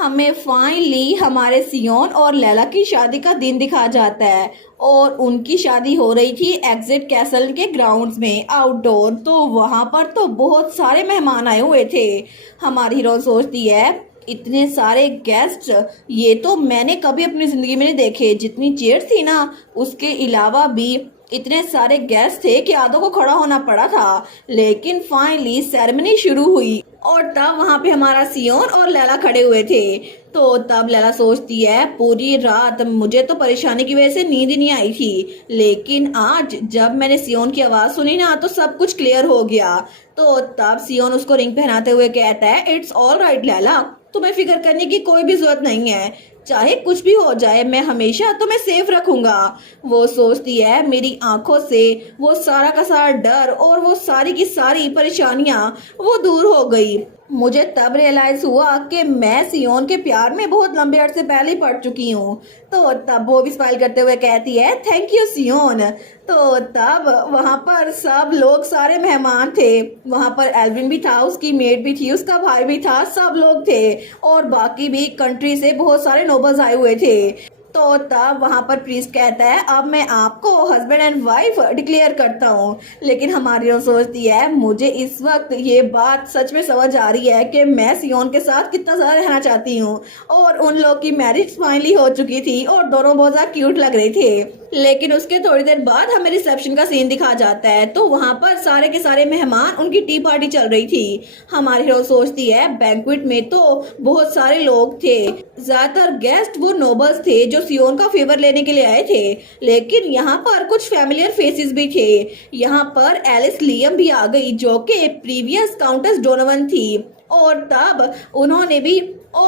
हमें फाइनली हमारे सियोन और लैला की शादी का दिन दिखा जाता है और उनकी शादी हो रही थी एग्जिट कैसल के ग्राउंड्स में आउटडोर। तो वहां पर तो बहुत सारे मेहमान आए हुए थे। हमारी हीरो सोचती है इतने सारे गेस्ट ये तो मैंने कभी अपनी जिंदगी में नहीं देखे। जितनी चेयर्स थी ना उसके अलावा भी इतने सारे गेस्ट थे कि आधों को खड़ा होना पड़ा था। लेकिन फाइनली सेरेमनी शुरू हुई और तब वहां पे हमारा सियोन और लैला खड़े हुए थे। तो तब लैला सोचती है पूरी रात मुझे तो परेशानी की वजह से नींद ही नहीं आई थी, लेकिन आज जब मैंने सियोन की आवाज सुनी ना तो सब कुछ क्लियर हो गया। तो तब सियोन उसको रिंग पहनाते हुए कहता है इट्स ऑल राइट लैला, तुम्हें फिक्र करने की कोई भी जरूरत नहीं है। चाहे कुछ भी हो जाए मैं हमेशा तुम्हें सेफ रखूंगा। वो सोचती है मेरी आंखों से वो सारा का सारा डर और वो सारी की सारी परेशानियां वो दूर हो गई। मुझे तब रियलाइज हुआ कि मैं सियोन के प्यार में बहुत लंबे अरसे से पहले ही पड़ चुकी हूँ। तो तब वो भी स्माइल करते हुए कहती है थैंक यू सियोन। तो तब वहां पर सब लोग सारे मेहमान थे। वहां पर एल्विन भी था, उसकी मेड भी थी, उसका भाई भी था, सब लोग थे और बाकी भी कंट्री से बहुत सारे नोबल्स आए हुए थे। तो तब वहां पर प्रीस्ट कहता है अब मैं आपको हस्बैंड एंड वाइफ डिक्लेयर करता हूँ। लेकिन हमारी सोचती है मुझे इस वक्त ये बात सच में समझ आ रही है कि मैं सियोन के साथ कितना ज्यादा रहना चाहती हूँ। और उन लोग की मैरिज फाइनली हो चुकी थी और दोनों बहुत ज्यादा क्यूट लग रहे थे। लेकिन उसके थोड़ी देर बाद हमें रिसेप्शन का सीन दिखा जाता है। तो वहां पर सारे के सारे मेहमान उनकी टी पार्टी चल रही थी। हमारी हीरो सोचती है बैंक्वेट में तो बहुत सारे लोग थे, ज्यादातर गेस्ट वो नोबल्स थे जो सियोन का फेवर लेने के लिए आए थे। लेकिन यहाँ पर कुछ फैमिलियर फेसेस भी थे। यहाँ पर एलिस लियम भी आ गई जो कि प्रीवियस काउंटेस डोनोवन थी। और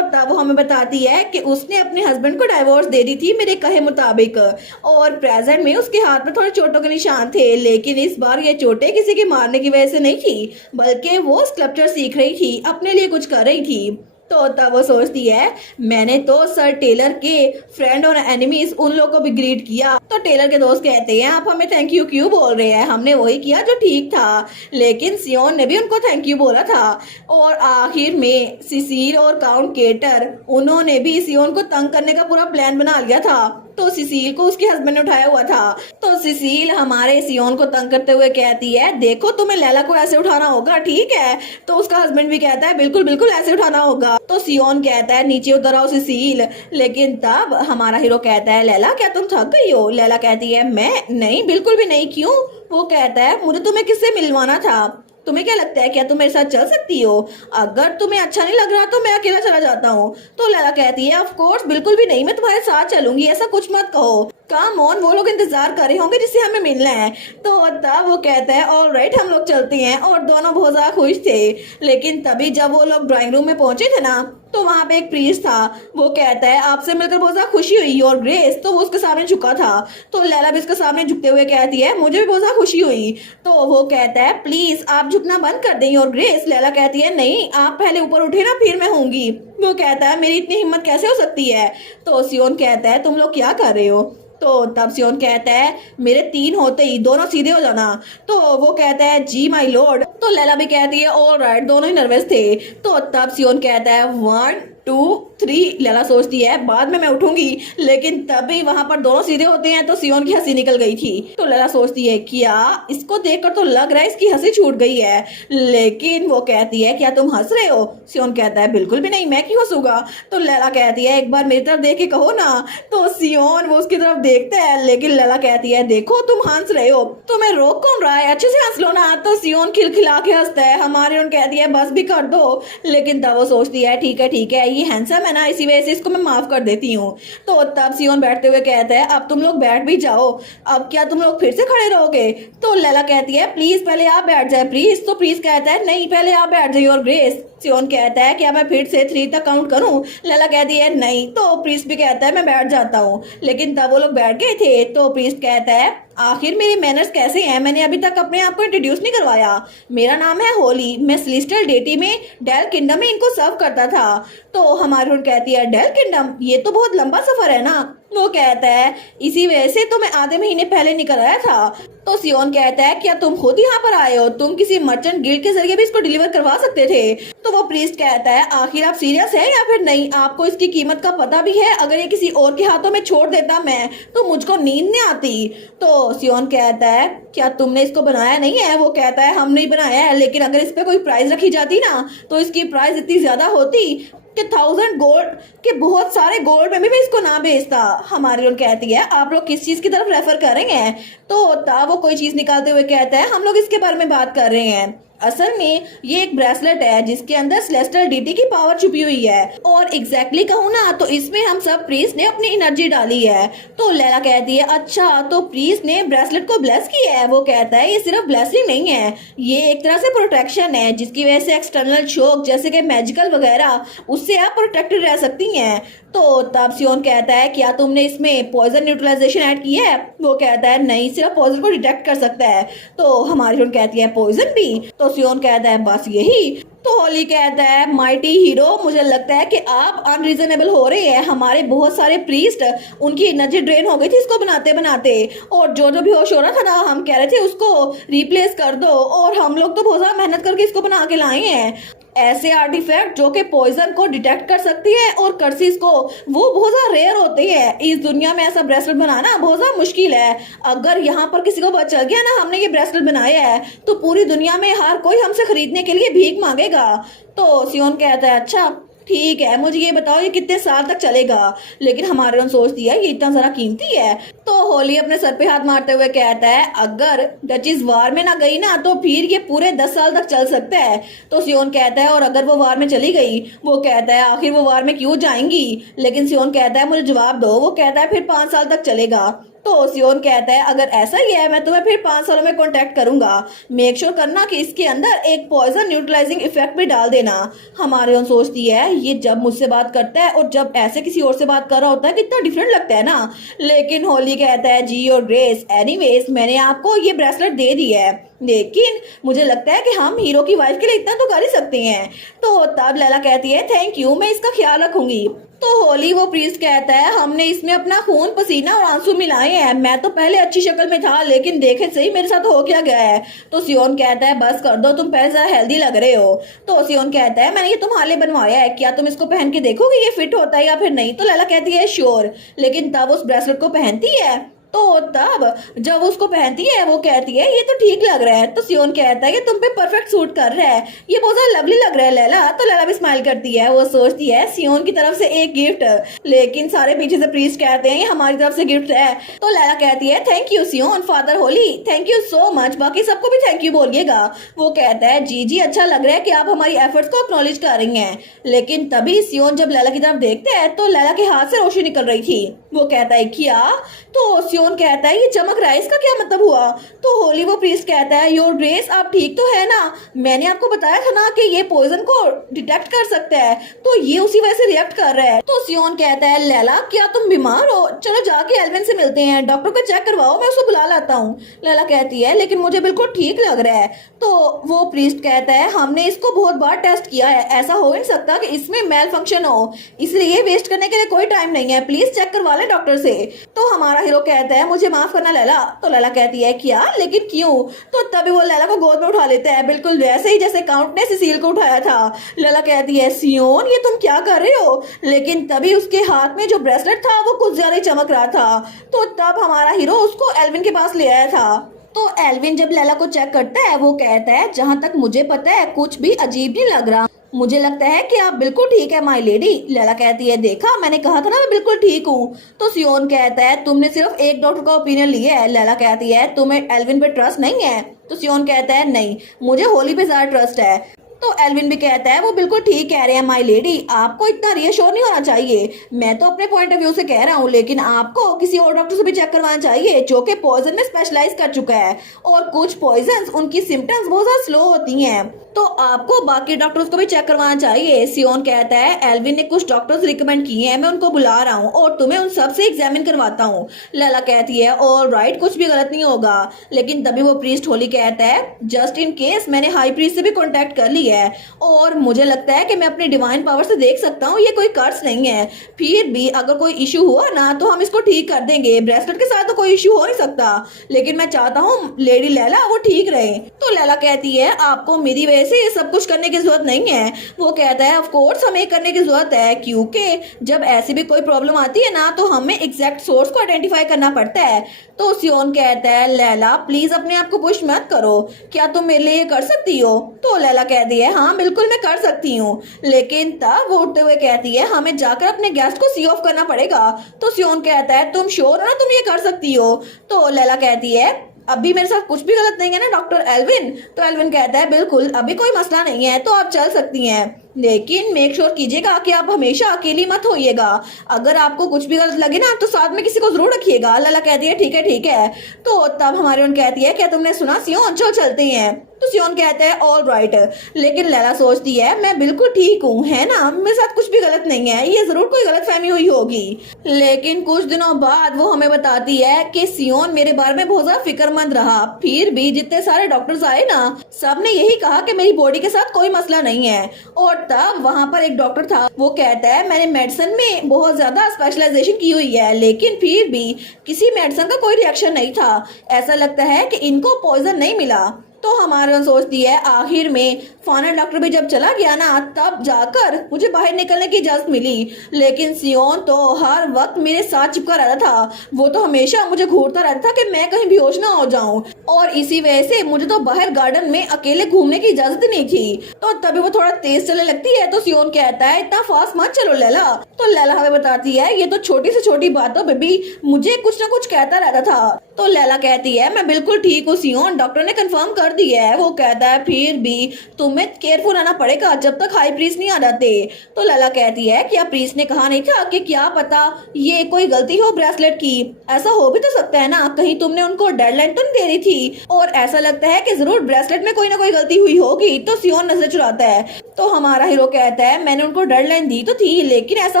तब वो हमें बताती है कि उसने अपने हस्बैंड को डाइवोर्स दे दी थी मेरे कहे मुताबिक। और प्रेजेंट में उसके हाथ में थोड़े चोटों के निशान थे, लेकिन इस बार ये चोटें किसी के मारने की वजह से नहीं थी, बल्कि वो स्कल्पचर सीख रही थी, अपने लिए कुछ कर रही थी। तो तब वो सोचती है मैंने तो सर टेलर के फ्रेंड और एनिमीज उन लोगों को भी ग्रीट किया। तो टेलर के दोस्त कहते हैं आप हमें थैंक यू क्यों बोल रहे हैं, हमने वही किया जो ठीक था। लेकिन सियोन ने भी उनको थैंक यू बोला था। और आखिर में सिसिल और काउंट केटर उन्होंने भी सियोन को तंग करने का पूरा प्लान बना लिया था। तो सिसिल को उसके हस्बैंड ने उठाया हुआ था। तो सिसिल हमारे सियोन को तंग करते हुए कहती है देखो तुम्हें लैला को ऐसे उठाना होगा, ठीक है। तो उसका हस्बैंड भी कहता है बिल्कुल बिल्कुल ऐसे उठाना होगा। तो सियोन कहता है नीचे उतर आओ सिसिल। लेकिन तब हमारा हीरो कहता है लैला क्या तुम थक गई हो। लैला कहती है मैं नहीं, बिल्कुल भी नहीं। क्यों? वो कहता है मुझे तुम्हें किससे मिलवाना था, तुम्हें क्या लगता है क्या तुम मेरे साथ चल सकती हो? अगर तुम्हें अच्छा नहीं लग रहा तो मैं अकेला चला जाता हूँ। तो लैला कहती है ऑफ कोर्स बिल्कुल भी नहीं, मैं तुम्हारे साथ चलूंगी, ऐसा कुछ मत कहो। कम ऑन, वो लोग इंतजार कर रहे होंगे जिससे हमें मिलना है। तो तब वो कहता है ऑल राइट हम लोग चलते हैं। और दोनों बहुत ज्यादा खुश थे। लेकिन तभी जब वो लोग ड्राइंग रूम में पहुंचे थे ना तो वहां पे एक प्रीस्ट था। वो कहता है आपसे मिलकर बहुत ज्यादा खुशी हुई और ग्रेस। तो वो उसके सामने झुका था। तो लैला भी उसके सामने झुकते हुए कहती है मुझे भी बहुत ज्यादा खुशी हुई। तो वो कहता है प्लीज आप झुकना बंद कर दें। और ग्रेस लैला कहती है नहीं आप पहले ऊपर उठे ना फिर मैं होंगी। वो कहता है मेरी इतनी हिम्मत कैसे हो सकती है। तो सियोन कहता है तुम लोग क्या कर रहे हो। तो तब सियोन कहता है मेरे 3 होते ही दोनों सीधे हो जाना। तो वो कहता है जी माय लॉर्ड। तो लैला भी कहती है ऑल राइट, दोनों ही नर्वस थे। तो तब सियोन कहता है 1 2 3। लैला सोचती है बाद में मैं उठूंगी। लेकिन तभी वहां पर दोनों सीधे होते हैं तो सियोन की हंसी निकल गई थी। तो लैला सोचती है क्या इसको देखकर तो लग रहा है इसकी हंसी छूट गई है। लेकिन वो कहती है क्या तुम हंस रहे हो। सियोन कहता है बिल्कुल भी नहीं, मैं क्यों हंसूंगा। तो लैला कहती है एक बार मेरी तरफ देख के कहो ना। तो सियोन वो उसकी तरफ देखता है। लेकिन लैला कहती है देखो तुम हंस रहे हो, तुम्हें रोक कौन रहा है, अच्छे से हंस लो ना। तो सियोन खिलखिला के हंसता है। हमारे उन कहती है बस भी कर दो। लेकिन तब वो सोचती है ठीक है ये हैंडसम है ना, इसी वजह से इसको मैं माफ कर देती हूँ। तो तब सियोन बैठते हुए कहता है अब तुम लोग बैठ भी जाओ, अब क्या तुम लोग फिर से खड़े रहोगे। तो लैला कहती है प्लीज पहले आप बैठ जाए प्लीज। तो प्लीज कहता है नहीं पहले आप बैठ जाइए। और ग्रेस सियोन कहता है क्या मैं फिर से 3 तक काउंट करूं। लैला कहती है नहीं। तो प्रीस्ट भी कहता है मैं बैठ जाता हूँ। लेकिन तब वो लोग बैठ गए थे। तो प्रीस्ट कहता है आखिर मेरी मैनर्स कैसे हैं, मैंने अभी तक अपने आप को इंट्रोड्यूस नहीं करवाया। मेरा नाम है होली, मैं सेलेस्टियल डेटी में डेल किंगडम में इनको सर्व करता था। तो हमारी हुन कहती है डेल किंगडम, ये तो बहुत लंबा सफर है ना। वो कहता है इसी वजह से तो मैं आधे महीने पहले निकल आया था। तो सियोन कहता है क्या तुम खुद यहाँ पर आए हो, तुम किसी मर्चेंट गिल्ड के जरिए भी इसको डिलीवर करवा सकते थे। तो वो प्रीस्ट कहता है आखिर आप सीरियस है या फिर नहीं, आपको इसकी कीमत का पता भी है, अगर ये किसी और के हाथों में छोड़ देता मैं तो मुझको नींद नहीं आती। तो सियोन कहता है क्या तुमने इसको बनाया नहीं है? वो कहता है हम नहीं बनाया है, लेकिन अगर इस पे कोई प्राइस रखी जाती ना तो इसकी प्राइस इतनी ज्यादा होती कि 1000 गोल्ड के बहुत सारे गोल्ड में भी मैं इसको ना बेचता। हमारी लोग कहती है आप लोग किस चीज की तरफ रेफर करेंगे? तो तब वो कोई चीज निकालते हुए कहता है हम लोग इसके बारे में बात कर रहे हैं। असल में ये एक ब्रेसलेट है जिसके अंदर सेलेस्टियल डीटी की पावर छुपी हुई है, और एग्जैक्टली कहूँ ना तो इसमें हम सब प्रीस्ट ने अपनी एनर्जी डाली है। तो लैला कहती है अच्छा तो प्रीस्ट ने ब्रेसलेट को ब्लेस किया है? वो कहता है ये सिर्फ ब्लेसिंग नहीं है, ये एक तरह से प्रोटेक्शन है जिसकी वजह से एक्सटर्नल शॉक जैसे कि मैजिकल वगैरह उससे आप प्रोटेक्टेड रह सकती हैं। तो तब सियोन कहता है क्या तुमने इसमें पॉइजन न्यूट्रलाइजेशन ऐड किया है? वो कहता है नहीं, सिर्फ पॉइजन को डिटेक्ट कर सकता है। तो हमारी सियोन कहती है पॉइजन भी? तो सियोन कहता है बस यही। तो होली कहता है माइटी हीरो मुझे लगता है कि आप अनरीजनेबल हो रहे हैं, हमारे बहुत सारे प्रीस्ट उनकी एनर्जी ड्रेन हो गई थी इसको बनाते बनाते, और जो जो भी होश हो रहा था ना हम कह रहे थे उसको रिप्लेस कर दो, और हम लोग तो बहुत ज्यादा मेहनत करके इसको बना के लाए हैं। ऐसे आर्टिफैक्ट जो कि पॉइजन को डिटेक्ट कर सकती है और कर्सिस को, वो बहुत ज्यादा रेयर होते हैं इस दुनिया में। ऐसा ब्रेसलेट बनाना बहुत ज्यादा मुश्किल है। अगर यहाँ पर किसी को पता चल गया ना हमने ये ब्रेसलेट बनाया है तो पूरी दुनिया में हर कोई हमसे खरीदने के लिए भीख मांगेगा। तो सियोन कहता है अच्छा ठीक है मुझे ये बताओ ये कितने साल तक चलेगा? लेकिन हमारे उन सोचती है ये इतना सारा कीमती है। तो होली अपने सर पे हाथ मारते हुए कहता है अगर डचीज वार में ना गई ना तो फिर ये पूरे 10 साल तक चल सकता है। तो सियोन कहता है और अगर वो वार में चली गई? वो कहता है आखिर वो वार में क्यों जाएंगी? लेकिन सियोन कहता है मुझे जवाब दो। वो कहता है फिर 5 साल तक चलेगा। तो सियोन कहता है अगर ऐसा ही है मैं तुम्हें फिर 5 सालों में कांटेक्ट करूंगा, मेक श्योर करना कि इसके अंदर एक पॉइजन न्यूट्रलाइजिंग इफेक्ट भी डाल देना। हमारे उन सोचती है ये जब मुझसे बात करता है और जब ऐसे किसी और से बात कर रहा होता है कितना डिफरेंट लगता है ना। लेकिन होली कहता है जी और ग्रेस एनीवेज मैंने आपको ये ब्रेसलेट दे दी है, लेकिन मुझे लगता है कि हम हीरो की वाइफ के लिए इतना तो कर ही सकते हैं। तो तब लैला कहती है थैंक यू मैं इसका ख्याल रखूंगी। तो होली वो प्रीस्ट कहता है हमने इसमें अपना खून पसीना और आंसू मिलाए हैं, मैं तो पहले अच्छी शक्ल में था लेकिन देखे सही मेरे साथ हो क्या गया है। तो सियोन कहता है बस कर दो तुम पहले जरा हेल्दी लग रहे हो। तो सियोन कहता है मैंने ये तुम्हारे लिए बनवाया है, क्या तुम इसको पहन के देखोगे ये फिट होता है या फिर नहीं? तो लैला कहती है श्योर। लेकिन तब उस ब्रेसलेट को पहनती है तो तब जब उसको पहनती है वो कहती है ये तो ठीक लग रहा है। तो सियोन कहता है कि तुम पे परफेक्ट सूट कर रहा है, ये बहुत ज्यादा लवली लग रहा है लैला। तो लैला भी स्माइल करती है, वो सोचती है सियोन की तरफ से एक गिफ्ट, लेकिन सारे पीछे से प्रीस्ट कहते हैं ये हमारी तरफ से गिफ्ट है। तो लैला कहती है thank you Zion, father holy thank you so much, बाकी सबको भी थैंक यू बोलिएगा। वो कहता है जी जी अच्छा लग रहा है कि आप हमारी एफर्ट्स को एक्नॉलेज कर रही हैं। लेकिन तभी सियोन जब लैला की तरफ देखते हैं तो लैला के हाथ से रोशनी निकल रही थी। वो कहता है क्या? तो सियोन कहता है ये चमक रहा है इसका क्या मतलब हुआ? तो होली वो प्रीस्ट कहता है योर ग्रेस आप ठीक तो है ना, मैंने आपको बताया था ना कि ये पॉइजन को डिटेक्ट कर सकता है, तो ये उसी वजह से रिएक्ट कर रहा है। तो सियोन कहता है लैला क्या तुम बीमार हो? चलो जाके एल्विन से मिलते हैं, डॉक्टर को चेक करवाओ, मैं उसको बुला लाता हूँ। लैला कहती है लेकिन मुझे बिल्कुल ठीक लग रहा है। तो वो प्रीस्ट कहता है हमने इसको बहुत बार टेस्ट किया है, ऐसा हो नहीं सकता कि इसमें मेल फंक्शन हो, इसलिए वेस्ट करने के लिए कोई टाइम नहीं है, प्लीज चेक करवा ले डॉक्टर से। तो हमारा हीरो कहता है मुझे माफ करना लैला। तो लैला कहती है क्या लेकिन क्यों? तो तभी वो लैला को गोद में उठा लेता है बिल्कुल वैसे ही जैसे काउंट ने सिसील को उठाया था। लैला कहती है सियोन ये तुम क्या कर रहे हो? लेकिन तभी उसके हाथ में जो ब्रेसलेट था वो कुछ ज्यादा ही चमक रहा था। तो तब हमारा हीरो उसको एल्विन के पास ले आया था। तो एल्विन जब लैला को चेक करता है वो कहता है जहाँ तक मुझे पता है कुछ भी अजीब नहीं लग रहा, मुझे लगता है कि आप बिल्कुल ठीक है माय लेडी। लैला कहती है देखा मैंने कहा था ना मैं बिल्कुल ठीक हूँ। तो सियोन कहता है तुमने सिर्फ एक डॉक्टर का ओपिनियन लिया है। लैला कहती है तुम्हें एल्विन पे ट्रस्ट नहीं है? तो सियोन कहता है नहीं मुझे होली पे ज्यादा ट्रस्ट है। तो एल्विन भी कहता है वो बिल्कुल ठीक कह रहे हैं माय लेडी, आपको इतना रियश्योर नहीं होना चाहिए, मैं तो अपने पॉइंट ऑफ व्यू से कह रहा हूँ, लेकिन आपको किसी और डॉक्टर से भी चेक करवाना चाहिए जो कि पॉइजन में स्पेशलाइज कर चुका है, और कुछ पॉइजन उनकी सिम्टम्स बहुत ज्यादा स्लो होती हैं, तो आपको बाकी डॉक्टर्स को भी चेक करवाना चाहिए। सियोन कहता है एल्विन ने कुछ डॉक्टर्स रिकमेंड किए हैं, मैं उनको बुला रहा हूँ और तुम्हें उन सब से एग्जामिन करवाता हूँ। लैला कहती है ऑल राइट कुछ भी गलत नहीं होगा। लेकिन तभी वो प्रीस्ट होली कहता है जस्ट इन केस मैंने हाई प्रीस्ट से भी कॉन्टेक्ट कर लिया है, है और मुझे लगता है कि मैं अपने डिवाइन पावर से देख सकता हूँ ये कोई कर्स नहीं है। फिर भी अगर कोई इशू हुआ ना तो हम इसको ठीक कर देंगे। ब्रेसलेट के साथ तो कोई इशू हो नहीं सकता, लेकिन मैं चाहता हूँ लेडी लैला वो ठीक रहे। तो लैला कहती है आपको मेरी वजह से ये सब कुछ करने की जरूरत नहीं है। वो कहता है ऑफ कोर्स हमें करने की जरूरत है, क्योंकि जब ऐसी भी कोई प्रॉब्लम आती है ना तो हमें एग्जैक्ट सोर्स को आइडेंटिफाई करना पड़ता है। तो सियोन कहता है लैला प्लीज अपने आप को पुश मत करो, क्या तुम मेरे लिए कर सकती हो? तो लैला कहती है हाँ बिल्कुल मैं कर सकती हूँ, लेकिन तब वो उठते हुए कहती है हमें जाकर अपने गेस्ट को सी ऑफ करना पड़ेगा। तो सियोन कहता है तुम श्योर हो ना तुम ये कर सकती हो? तो लैला कहती है अभी मेरे साथ कुछ भी गलत नहीं है ना डॉक्टर एल्विन? तो एल्विन कहता है बिल्कुल अभी कोई मसला नहीं है, तो आप चल सकती हैं, लेकिन मेक श्योर कीजिएगा कि आप हमेशा अकेली मत होइएगा। अगर आपको कुछ भी गलत लगे ना तो साथ में किसी को जरूर रखिएगा। लैला कहती है ठीक है ठीक है। तो तब हमारी उन कहती है क्या तुमने सुना सियोन, चलो चलते हैं। तो सियोन कहता है ऑल राइट, लेकिन लैला सोचती है मैं बिल्कुल ठीक हूँ है ना, मेरे साथ कुछ भी गलत नहीं है, ये जरूर कोई गलत फहमी हुई होगी। लेकिन कुछ दिनों बाद वो हमें बताती है कि सियोन मेरे बारे में बहुत ज्यादा फिक्रमंद रहा। फिर भी जितने सारे डॉक्टर्स आए ना सब ने यही कहा कि मेरी बॉडी के साथ कोई मसला नहीं है। और तब वहाँ पर एक डॉक्टर था, वो कहता है मैंने मेडिसिन में बहुत ज्यादा स्पेशलाइजेशन की हुई है, लेकिन फिर भी किसी मेडिसिन का कोई रिएक्शन नहीं था। ऐसा लगता है कि इनको पॉइजन नहीं मिला। तो हमारा सोचती है आखिर में फाइनल डॉक्टर भी जब चला गया ना तब जाकर मुझे बाहर निकलने की इजाजत मिली, लेकिन सियोन तो हर वक्त मेरे साथ चिपका रहता था। वो तो हमेशा मुझे घूरता रहता था कि मैं कहीं बेहोश ना हो जाऊं, और इसी वजह से मुझे तो बाहर गार्डन में अकेले घूमने की इजाजत नहीं थी। तो तभी वो थोड़ा तेज चलने लगती है। तो सियोन कहता है इतना फास्ट मत चलो लैला। तो लैला हमें बताती है ये तो छोटी से छोटी बातों पे भी मुझे कुछ ना कुछ कहता रहता था। तो लैला कहती है मैं बिल्कुल ठीक हूँ सियोन, डॉक्टर ने कंफर्म कर दिया है। वो कहता है फिर भी तुम्हें केयरफुल रहना पड़ेगा जब तक हाई प्रीस्ट नहीं आ जाते। तो लैला कहती है क्या प्रीस्ट ने कहा नहीं था कि क्या पता ये कोई गलती हो ब्रेसलेट की? ऐसा हो भी तो सकता है ना, कहीं तुमने उनको डेडलाइन तो नहीं दे रही थी? और ऐसा लगता है कि जरूर ब्रेसलेट में कोई ना कोई गलती हुई होगी। तो सियोन नजर चुराता है। तो हमारा हीरो कहता है मैंने उनको डेडलाइन दी तो थी, लेकिन ऐसा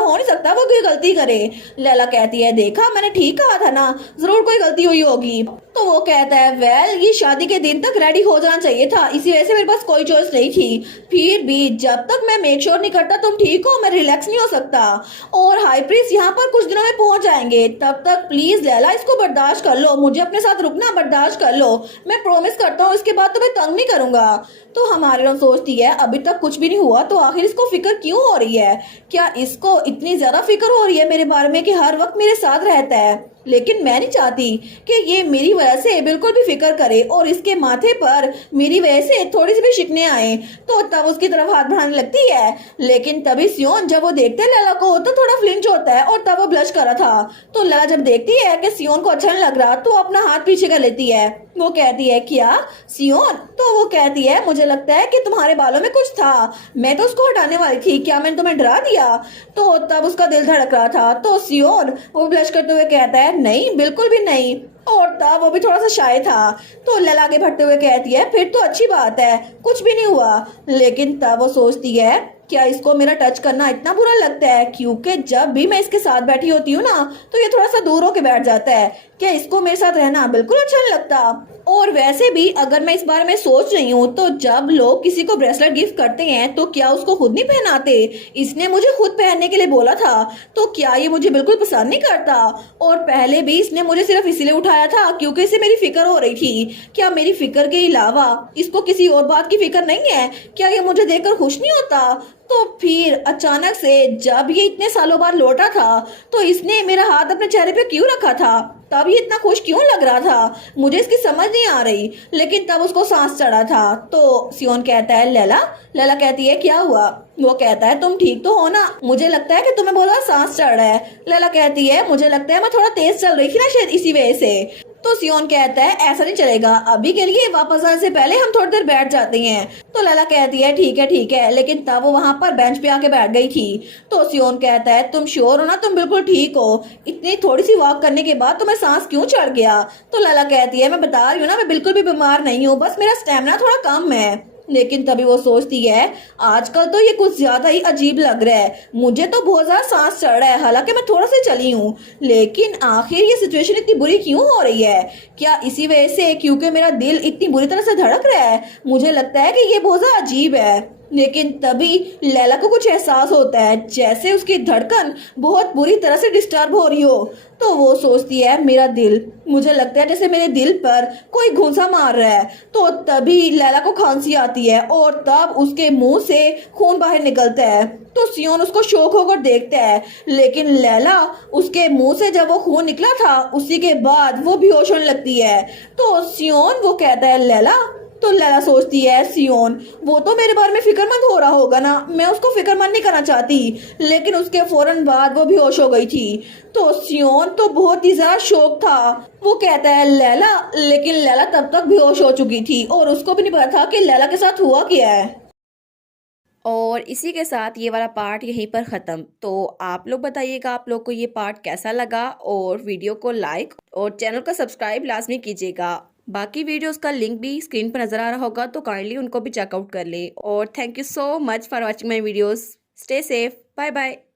हो नहीं सकता वो कोई गलती करे। लैला कहती है देखा मैंने ठीक कहा था ना, जरूर कोई गलती हुई होगी। तो वो कहता है वेल ये शादी के दिन तक रेडी हो जाना चाहिए था, इसी वजह से मेरे पास कोई चॉइस नहीं थी। फिर भी जब तक मैं मेक श्योर नहीं करता तुम ठीक हो मैं रिलैक्स नहीं हो सकता। और हाई प्रीस्ट यहाँ पर कुछ दिनों में पहुंच जाएंगे, तब तक प्लीज लैला इसको बर्दाश्त कर लो, मुझे अपने साथ रुकना बर्दाश्त कर लो, मैं प्रॉमिस करता हूँ इसके बाद तुम्हें तंग नहीं करूंगा। तो हमारे लोग सोचती है अभी तक कुछ भी नहीं हुआ तो आखिर इसको फिक्र क्यों हो रही है? क्या इसको इतनी ज्यादा फिक्र हो रही है मेरे बारे में कि हर वक्त मेरे साथ रहता है? लेकिन मैं नहीं चाहती कि ये मेरी वजह से बिल्कुल भी फिक्र करे और इसके माथे पर मेरी वजह से थोड़ी सी भी शिकने आए। तो तब उसकी तरफ हाथ बढ़ाने लगती है, लेकिन तभी सियोन जब वो देखते हैं लैला को तो थोड़ा फ्लिंच होता है और तब वो ब्लश कर रहा था। तो लैला जब देखती है कि सियोन को अच्छा नहीं लग रहा तो अपना हाथ पीछे कर लेती है। वो कहती है क्या सियोन? तो वो कहती है मुझे लगता है कि तुम्हारे बालों में कुछ था, मैं तो उसको हटाने वाली थी, क्या मैंने तुम्हें डरा दिया? तो तब उसका दिल धड़क रहा था। तो सियोन वो ब्लश करते हुए कहता है नहीं बिल्कुल भी नहीं, और तब वो भी थोड़ा सा शाय था। तो लैला आगे बढ़ते हुए कहती है फिर तो अच्छी बात है, कुछ भी नहीं हुआ। लेकिन तब वो सोचती है क्या इसको मेरा टच करना इतना बुरा लगता है? क्योंकि जब भी मैं इसके साथ बैठी होती हूँ ना तो ये थोड़ा सा दूर होके बैठ जाता है। क्या इसको मेरे साथ रहना बिल्कुल अच्छा नहीं लगता? और वैसे भी अगर मैं इस बारे में सोच रही हूँ तो जब लोग किसी को ब्रेसलेट गिफ्ट करते हैं तो क्या उसको खुद नहीं पहनाते? इसने मुझे खुद पहनने के लिए बोला था, तो क्या ये मुझे बिल्कुल पसंद नहीं करता? और पहले भी इसने मुझे सिर्फ इसलिए उठाया था क्योंकि इसे मेरी फिक्र हो रही थी। क्या मेरी फिक्र के अलावा इसको किसी और बात की फिक्र नहीं है? क्या ये मुझे देखकर खुश नहीं होता? तो फिर अचानक से जब ये इतने सालों बाद लौटा था तो इसने मेरा हाथ अपने चेहरे पे क्यों रखा था? तब ये इतना खुश क्यों लग रहा था? मुझे इसकी समझ नहीं आ रही। लेकिन तब उसको सांस चढ़ा था। तो सियोन कहता है लैला। लैला कहती है क्या हुआ? वो कहता है तुम ठीक तो हो ना, मुझे लगता है कि तुम्हें बहुत ज्यादा सांस चढ़ रहा है। लैला कहती है मुझे लगता है मैं थोड़ा तेज चल रही थी ना शायद इसी वजह से। तो सियोन कहता है ऐसा नहीं चलेगा, अभी के लिए वापस आने से पहले हम थोड़ी देर बैठ जाते हैं। तो लैला कहती है ठीक है, लेकिन तब वो वहाँ पर बेंच पे आके बैठ गई थी। तो सियोन कहता है तुम श्योर हो ना, तुम बिल्कुल ठीक हो? इतनी थोड़ी सी वॉक करने के बाद तुम्हें सांस क्यों चढ़ गया? तो लैला कहती है मैं बता रही हूँ ना, मैं बिल्कुल भी बीमार नहीं हूँ, बस मेरा स्टेमिना थोड़ा कम है। लेकिन तभी वो सोचती है आजकल तो ये कुछ ज्यादा ही अजीब लग रहा है, मुझे तो बहुत ज्यादा सांस चढ़ रहा है, हालांकि मैं थोड़ा सा चली हूँ, लेकिन आखिर ये सिचुएशन इतनी बुरी क्यों हो रही है? क्या इसी वजह से क्योंकि मेरा दिल इतनी बुरी तरह से धड़क रहा है? मुझे लगता है कि ये बहुत ज्यादा अजीब है। लेकिन तभी लैला को कुछ एहसास होता है जैसे उसकी धड़कन बहुत बुरी तरह से डिस्टर्ब हो रही हो। तो वो सोचती है मेरा दिल, मुझे लगता है जैसे मेरे दिल पर कोई घूंसा मार रहा है। तो तभी लैला को खांसी आती है और तब उसके मुंह से खून बाहर निकलता है। तो सियोन उसको शौक होकर देखता है, लेकिन लैला उसके मुंह से जब वो खून निकला था उसी के बाद वो बेहोश होने लगती है। तो सियोन वो कहता है लैला। तो लैला सोचती है सियोन वो तो मेरे बारे में फिक्रमंद हो रहा होगा ना, मैं उसको फिक्रमंद नहीं करना चाहती। लेकिन उसके फौरन बाद वो बेहोश हो गई थी। तो सियोन तो बहुत ही ज्यादा शौक था, वो कहता है लैला, लेकिन लैला तब तक बेहोश हो चुकी थी और उसको भी नहीं पता था कि लैला के साथ हुआ क्या है। और इसी के साथ ये वाला पार्ट यहीं पर ख़त्म। तो आप लोग बताइएगा आप लोग को ये पार्ट कैसा लगा, और वीडियो को लाइक और चैनल को सब्सक्राइब लाजमी कीजिएगा। बाकी वीडियोस का लिंक भी स्क्रीन पर नज़र आ रहा होगा, तो काइंडली उनको भी चेकआउट कर ले। और thank you so much for watching my videos. Stay safe, bye bye.